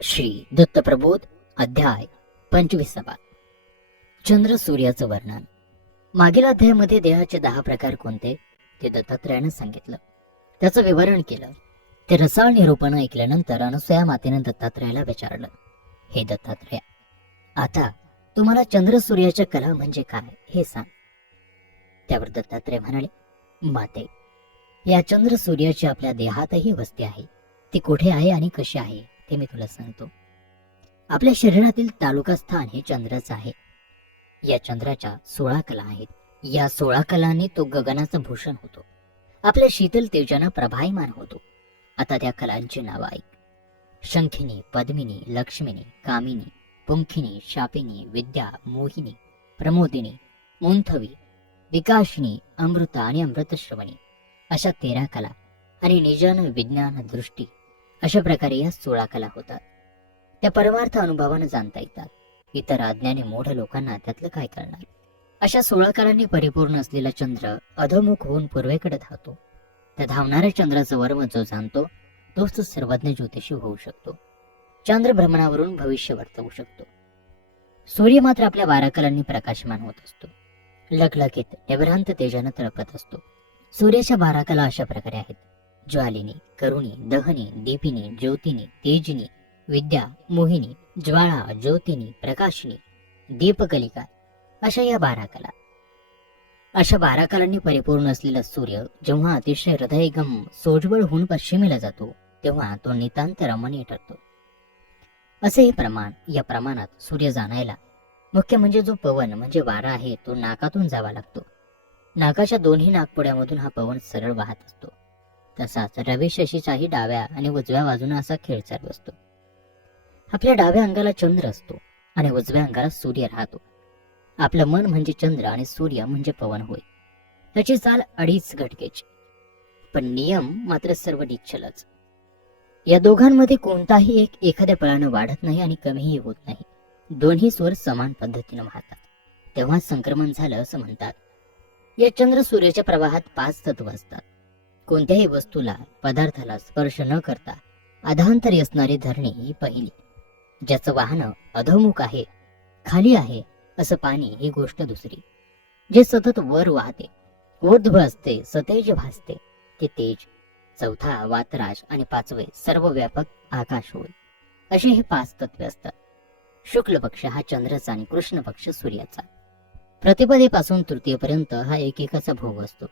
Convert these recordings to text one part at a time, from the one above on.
श्री दत्तप्रबोध अध्याय 25. चंद्र सूर्याचं वर्णन. मागील अध्यायामध्ये देहाचे 10 प्रकार कोणते ते दत्तात्रयानं सांगितलं, त्याचं विवरण केलं. ते रसाळ निरूपण ऐकल्यानंतर अनसूया मातेनं दत्तात्रयाला विचारलं, हे दत्तात्रया, आता तुम्हाला चंद्र सूर्याच्या कला म्हणजे काय हे सांग. त्यावर दत्तात्रय म्हणाले, माते, या चंद्र सूर्याची आपल्या देहातही वस्ती आहे. ती कुठे आहे आणि कशी आहे ते मी तुला सांगतो. आपल्या शरीरातील तालुका स्थान हे चंद्राचं आहे. या चंद्राच्या 16 कला आहेत. या 16 कलांनी तो गगनाचं भूषण होतो. आपल्या शीतल तेजानं प्रभायमान होतो. आता त्या कलांची नावं ऐक. शंखिनी, पद्मिनी, लक्ष्मिनी, कामिनी, पुंखिनी, शापिनी, विद्या, मोहिनी, प्रमोदिनी, मुंथवी, विकाशिनी, अमृता आणि अमृतश्रवणी अशा 13 कला आणि निजान, विज्ञान, दृष्टी अशा प्रकारे या 16 कला होतात. त्या परमार्थ अनुभवानं जाणता येतात. इतर अज्ञानी मूढ लोकांना त्यातलं काय करणार. अशा 16 कलांनी परिपूर्ण असलेला चंद्र अधोमुख होऊन पूर्वेकडे धावतो. त्या धावणाऱ्या चंद्राचं वर्म जो जाणतो तोच सर्वज्ञ ज्योतिषी होऊ शकतो. चंद्र भ्रमणावरून भविष्य वर्तवू शकतो. सूर्य मात्र आपल्या 12 कलांनी प्रकाशमान होत असतो. लखलखित निभ्रांत तेजानं तळपत असतो. सूर्याच्या 12 कला अशा प्रकारे आहेत. ज्वालिनी, करुणी, दहनी, दीपिनी, ज्योतिनी, तेजिनी, विद्या, मोहिनी, ज्वाळा, ज्योतिनी, प्रकाशिनी, दीपकलिका अशा या 12 कला. अशा 12 कलांनी परिपूर्ण असलेला सूर्य जेव्हा अतिशय हृदयगम सोज्वळ होऊन पश्चिमेला जातो तेव्हा तो नितांत रमणीय ठरतो. असे हे प्रमाण. या प्रमाणात सूर्य जाणायला मुख्य म्हणजे जो पवन म्हणजे वारा आहे तो नाकातून जावा लागतो. नाकाच्या दोन्ही नाकपुड्यामधून हा पवन सरळ वाहत असतो. तसाच रवी शशीचाही डाव्या आणि उजव्या बाजूने असा खेळ चालू असतो. आपल्या डाव्या अंगाला चंद्र असतो आणि उजव्या अंगाला सूर्य राहतो. आपलं मन म्हणजे चंद्र आणि सूर्य म्हणजे पवन होय. त्याची चाल 2.5 घटकेची, पण नियम मात्र सर्व निश्चलच. या दोघांमध्ये कोणताही एक एखाद्या पळानं वाढत नाही आणि कमीही होत नाही. दोन्ही स्वर समान पद्धतीने वाहतात. तेव्हा संक्रमण झालं असं म्हणतात. या चंद्र सूर्याच्या प्रवाहात 5 तत्व असतात. कोणत्याही वस्तूला पदार्थाला स्पर्श न करता अधांतरी असणारी धरणी ही पहिली. ज्याचं वाहन अधोमुख आहे, खाली आहे असं पाणी ही गोष्ट दुसरी. जे सतत वर वाहते, ऊर्ध्व असते, सतेज भासते ते तेज. चौथा वातराज आणि 5वे सर्वव्यापक आकाश होय. असे हे 5 तत्वे असतात. शुक्ल पक्ष हा चंद्राचा आणि कृष्ण पक्ष सूर्याचा. प्रतिपदेपासून तृतीयपर्यंत हा एकेकाचा भोग असतो.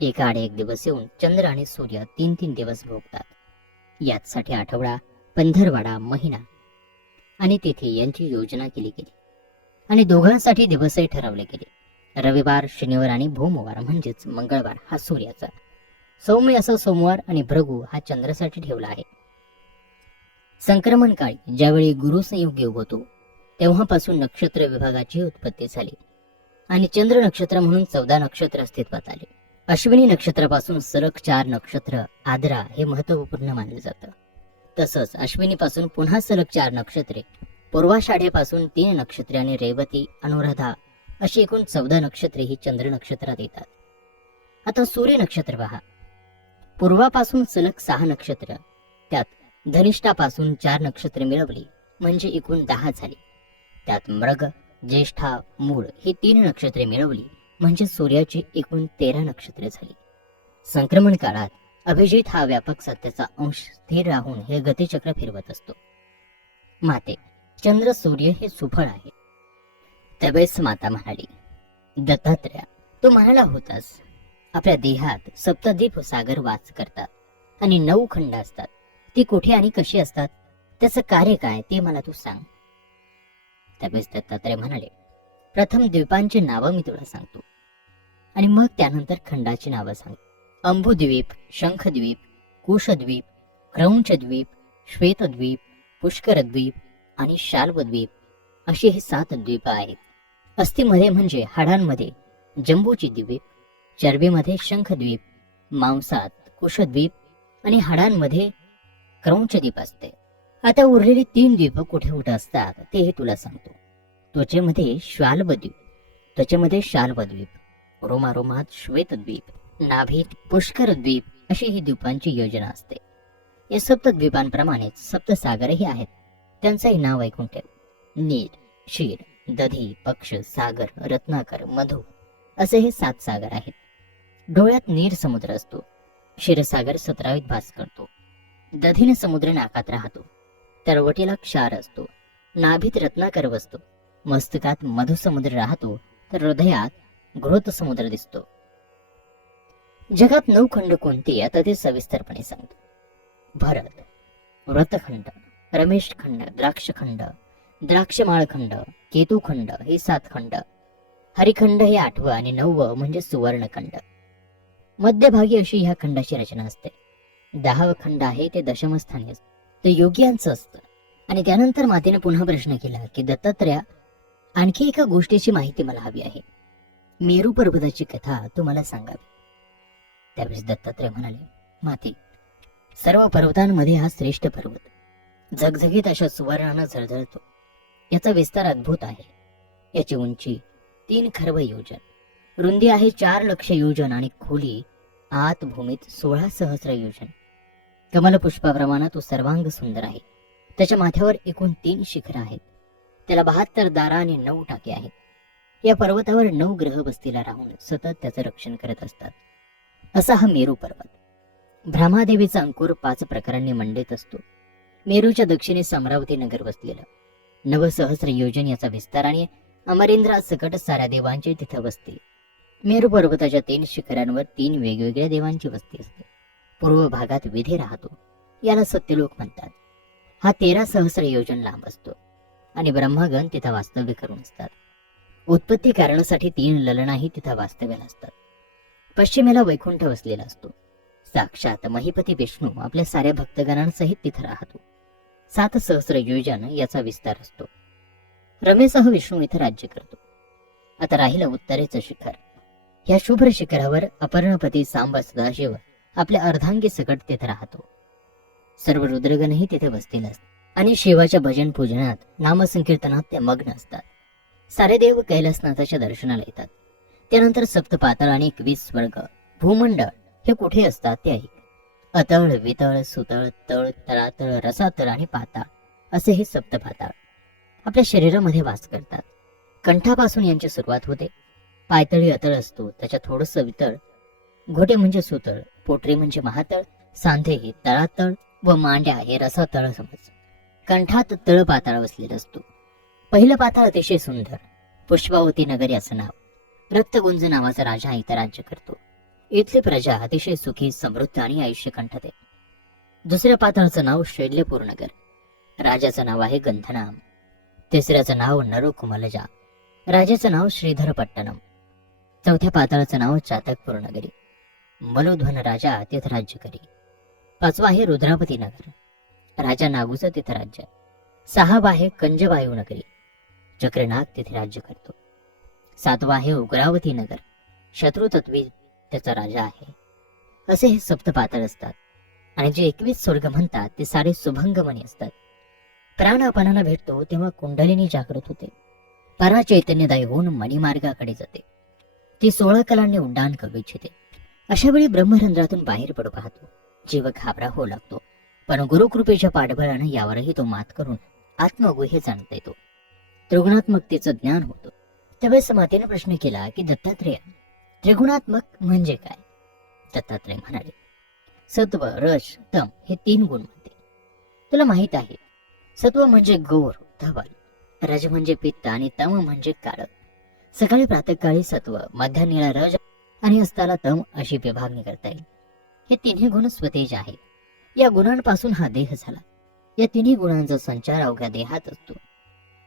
एकाआड एक दिवस येऊन चंद्र आणि सूर्य 3-3 दिवस भोगतात. याचसाठी आठवडा, पंधरवाडा, महिना आणि तिथे यांची योजना केली गेली आणि दोघांसाठी दिवसही ठरवले गेले. रविवार, शनिवार आणि भौमवार म्हणजेच मंगळवार हा सूर्याचा, सौम्य असा सोमवार आणि भृगू हा चंद्रासाठी ठेवला आहे. संक्रमण काळी ज्यावेळी गुरु संयोग योग होतो तेव्हापासून नक्षत्र विभागाची उत्पत्ती झाली आणि चंद्र नक्षत्र म्हणून 14 नक्षत्र अस्तित्वात आले. अश्विनी नक्षत्रापासून सलग 4 नक्षत्र आद्रा हे महत्वपूर्ण मानले जातं. तसंच अश्विनीपासून पुन्हा सलग 4 नक्षत्रे, पूर्वाषाढ्यापासून 3 नक्षत्रे आणि रेवती, अनुराधा अशी एकूण 14 नक्षत्रे ही चंद्र नक्षत्रात येतात. आता सूर्य नक्षत्र पहा. पूर्वापासून सलग 6 नक्षत्र, त्यात धनिष्ठापासून 4 नक्षत्रे मिळवली म्हणजे एकूण 10 झाली. त्यात मृग, ज्येष्ठा, मूळ ही 3 नक्षत्रे मिळवली म्हणजे सूर्याची एकूण 13 नक्षत्रे झाली. संक्रमण काळात अभिजित हा व्यापक सत्याचा अंश स्थिर राहून हे गतिचक्र फिरवत असतो. माते, चंद्र सूर्य हे सुफळ आहे. त्यावेळेस माता म्हणाली, दत्तात्रया, तू म्हणाला होतास आपल्या देहात सप्तद्वीप सागर वास करतात आणि 9 खंड असतात. ती कुठे आणि कशी असतात, त्याचं कार्य काय ते मला तू सांग. त्यावेळेस दत्तात्रय म्हणाले, प्रथम द्वीपांची नावं मी तुला सांगतो आणि मग त्यानंतर खंडाची नावं सांगतो. अंबुद्वीप, शंखद्वीप, कुशद्वीप, क्रौंचद्वीप, श्वेतद्वीप, पुष्करद्वीप आणि शाल्वद्वीप अशी हे 7 द्वीप आहेत. अस्थिमध्ये म्हणजे हाडांमध्ये जंबूची द्वीप, चरबीमध्ये शंखद्वीप, मांसात कुशद्वीप आणि हाडांमध्ये क्रौंचद्वीप असते. आता उरलेली 3 द्वीप कुठे कुठे असतात ते हे तुला सांगतो. त्वचेमध्ये शाल्वद्वीप, रोमारोमात श्वेतद्वीप, नाभीत पुष्करद्वीप अशी ही द्वीपांची योजना असते. या सप्तद्वीपांप्रमाणेच सप्तसागरही आहेत. त्यांचंही नाव ऐकून ठेव. नीर, क्षीर, दधी, पक्ष, सागर, रत्नाकर, मधु असे हे 7 सागर आहेत. डोळ्यात नीर समुद्र असतो. क्षीरसागर 17वीत भास करतो. दधीन समुद्र नाकात राहतो. तरवटीला क्षार असतो. नाभीत रत्नाकर बसतो. मस्तकात मधुसमुद्र राहतो. तर हृदयात घृत समुद्र दिसतो. जगात 9 खंड कोणते आता ते सविस्तरपणे सांगतो. भरत, व्रतखंड, रमेश खंड, द्राक्षखंड, द्राक्षमाळ खंड, केतुखंड हे 7 खंड. हरिखंड हे 8वं आणि 9वं म्हणजे सुवर्णखंड. मध्यभागी अशी ह्या खंडाची रचना असते. 10वं खंड आहे ते दशमस्थानी असते. ते योग्यांचं असतं. आणि त्यानंतर मातेने पुन्हा प्रश्न केला की दत्तात्रया, आणखी एका गोष्टीची माहिती मला हवी आहे. मेरू पर्वताची कथा तू मला सांगावी. त्यावेळेस दत्तात्रय म्हणाले, माते, सर्व पर्वतांमध्ये हा श्रेष्ठ पर्वत झगझगीत अशा सुवर्णानं झळझळतो. याचा विस्तार अद्भुत आहे. याची उंची 3 खर्व योजन, रुंदी आहे 4 लक्ष योजन आणि खोली आत भूमीत 16 सहस्र योजन. कमल पुष्पाप्रमाणे तो सर्वांग सुंदर आहे. त्याच्या माथ्यावर एकूण 3 शिखर आहेत. त्याला 72 दारा आणि 9 टाके आहेत. या पर्वतावर 9 ग्रह वस्तीला राहून सतत त्याचं रक्षण करत असतात. असा हा मेरू पर्वत. ब्रह्मादेवीचा अंकुर 5 प्रकारांनी मंडित असतो. मेरूच्या दक्षिणेस अमरावती नगर वसलेलं. 9 सहस्र योजन याचा विस्तार आणि अमरेंद्रा सकट साऱ्या देवांची तिथे वसते. मेरू पर्वताच्या 3 शिखरांवर 3 वेगवेगळ्या देवांची वस्ती असते. पूर्व भागात विधी राहतो. याला सत्यलोक म्हणतात. हा 13 सहस्र योजन लांब असतो आणि ब्रह्मगण तिथं वास्तव्य करून असतात. उत्पत्ती कारणासाठी 3 ललनाही तिथं वास्तव्याला असतात. पश्चिमेला वैकुंठ वसलेला असतो. साक्षात महिपती विष्णू आपल्या साऱ्या भक्तगणांसहित तिथं राहतो. 7 सहस्र योजन याचा विस्तार असतो. रमेसह विष्णू इथं राज्य करतो. आता राहिलं उत्तरेचं शिखर. ह्या शुभ्र शिखरावर अपर्णपती सांब सदाशिव आपल्या अर्धांगी सकट तिथे राहतो. सर्व रुद्रगणही तिथे बसलेले असतात आणि शिवाच्या भजन पूजनात नामसंकीर्तनात ते मग्न असतात. सारे देव कैलासनाथाच्या दर्शनाला येतात. त्यानंतर सप्तपाताळ आणि 21 स्वर्ग भूमंडळ हे कुठे असतात ते ऐक. अतळ, वितळ, सुतळ, तळ, तळातळ, रसातळ आणि पाताळ असे हे सप्तपाताळ आपल्या शरीरामध्ये वास करतात. कंठापासून यांची सुरुवात होते. पायतळी अतळ असतो, त्याच्या थोडस वितळ, घोटे म्हणजे सुतळ, पोटरी म्हणजे महातळ, सांधे हे तळातळ व मांड्या हे रसातळ समज. कंठात तळ पाताळ वसलेला असतो. पहिलं पाताळ अतिशय सुंदर, पुष्पावती नगर याचं नाव. रक्तगुंज नावाचा राजा इथं राज्य करतो. इथली प्रजा अतिशय सुखी, समृद्ध आणि आयुष्य कंठते. दुसऱ्या पाताळाचं नाव शैल्यपूर नगर. राजाचं नाव आहे गंधनाम. तिसऱ्याचं नाव नरुकुमलजा. राजाचं नाव श्रीधरपट्टणम. चौथ्या पाताळाचं नाव चातकपूर नगरी. मलोध्वन राजा तिथं राज्य करी. 5वा आहे रुद्रावती नगर. राजा नागूचं तिथं राज्य. 6वा आहे कंजवायू नगरी. चक्रनाग तिथे राज्य करतो. 7वा आहे उग्रावती नगर. शत्रुतत्वी त्याचा राजा आहे. असे हे सप्तपाताळ असतात. आणि जे 21 स्वर्ग म्हणतात ते सारे शुभंगमणी असतात. प्राण अपनाला भेटतो तेव्हा कुंडलिनी जागृत होते. परा चैतन्यदायी होऊन मणिमार्गाकडे जाते. ती 16 कलांनी उड्डाण करू इच्छिते. अशा वेळी ब्रह्मरंध्रातून बाहेर पडू पाहतो. जीव घाबरा होऊ लागतो. पण गुरुकृपेच्या पाठबळाने यावरही तो मात करून आत्मगुह्य जाणता येतो. त्रिगुणात्मकतेचं ज्ञान होतं. त्यावेळेस मातेने प्रश्न केला की दत्तात्रेय, त्रिगुणात्मक म्हणजे काय? दत्तात्रय म्हणाले, सत्व, रज, तम हे 3 गुण म्हणते. तुला माहित आहे, सत्व म्हणजे गौर, धवल, रज म्हणजे पित्त आणि तम म्हणजे काळ. सकाळी प्रातःकाळी सत्व, मध्यान्हीला रज आणि अस्ताला तम अशी विभागणी करता येईल. हे 3 गुण स्वतेज आहेत. या गुणांपासून हा देह झाला. या 3 गुणांचा संचार अवघ्या देहात असतो.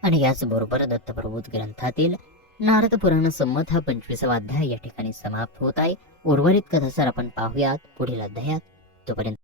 आणि याच बरोबर दत्तप्रबोध ग्रंथातील नारद पुराण संमत हा 25वा अध्याय या ठिकाणी समाप्त होत आहे. उर्वरित कथासार आपण पाहूयात पुढील अध्यायात. तोपर्यंत